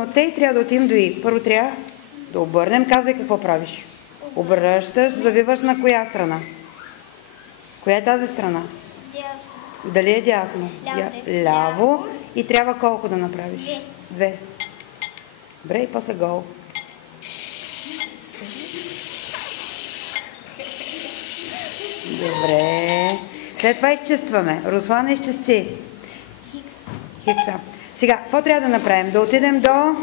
тръгнем от Т и трябва да отидем до И. Първо трябва да обърнем. Казвай какво правиш. Обръщаш, завиваш на коя страна? Коя е тази страна? Дясно. Дали е дясно? Ляво. И трябва колко да направиш? 2. Добре, и после гол. Добре. След това изчистваме. Руслана изчисти. Хикса. Сега, какво трябва да направим? Да отидем до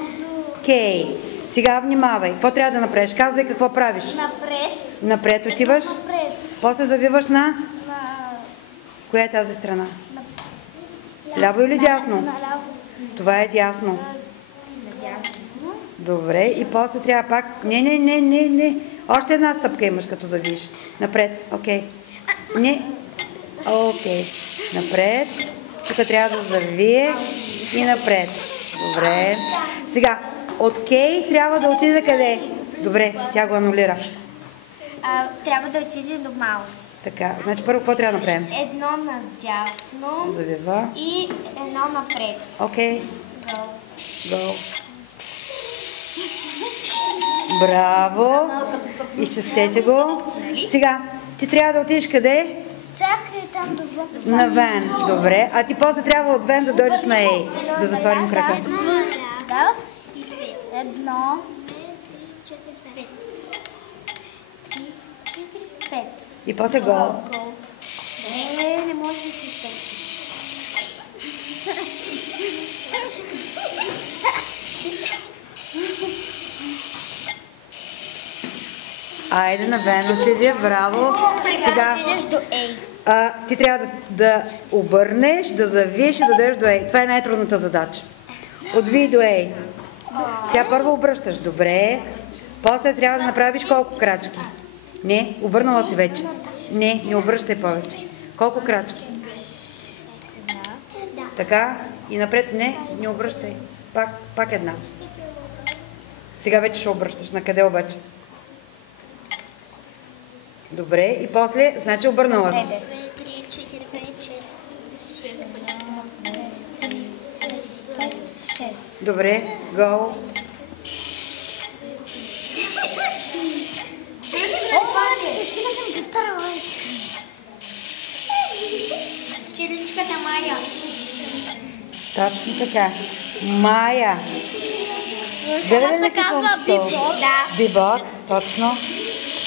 Кей. Сега внимавай. Какво трябва да направиш? Казвай какво правиш. Напред. Напред отиваш. Напред. После завиваш на... Коя е тази страна? Ляво или дясно? Наляво. Това е дясно. Дясно. Добре. И после трябва пак... Не. Още една стъпка имаш, като завиеш. Напред. Окей. Не. Окей. Напред. Тук трябва да завие и напред. Добре. Сега, от Кей трябва да отиде къде? Добре, тя го анулира. Трябва да отиде до Маус. Така, значи първо какво трябва да направим? Едно надясно. Завива. И едно напред. Окей. Гол. Гол. Браво. Изчистете го. Сега, ти трябва да отидеш къде? Чакай там до вън. Навен. Добре. А ти после трябва от Вен да дойдеш на Ей. Да затворим крака. Да. Едно. 3, 4, 5. И после гол. Не може да се стъпи. Айде, на Вен отиде. Браво. Сега до Ей. ти трябва да обърнеш, да завиеш и да дадеш до Ей. Това е най-трудната задача. От Ви до Ей. Сега първо обръщаш. Добре. После трябва да направиш колко крачки? Не, обърнала си вече. Не обръщай повече. Колко крачки? Така. И напред не обръщай. Пак една. Сега вече ще обръщаш. На къде обаче? Добре. И после, значи обърнала си. 2, 3, 4, 5, 6. Добре. Гол. Чиличката Майя. Точно така. Майя. Това се казва бибокс. Бибокс, точно.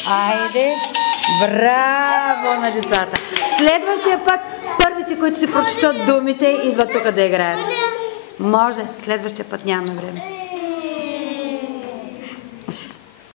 Айде. Браво на децата. Следващия път първите, които си прочитат думите, идват тук да играят. Може. Следващия път нямаме време.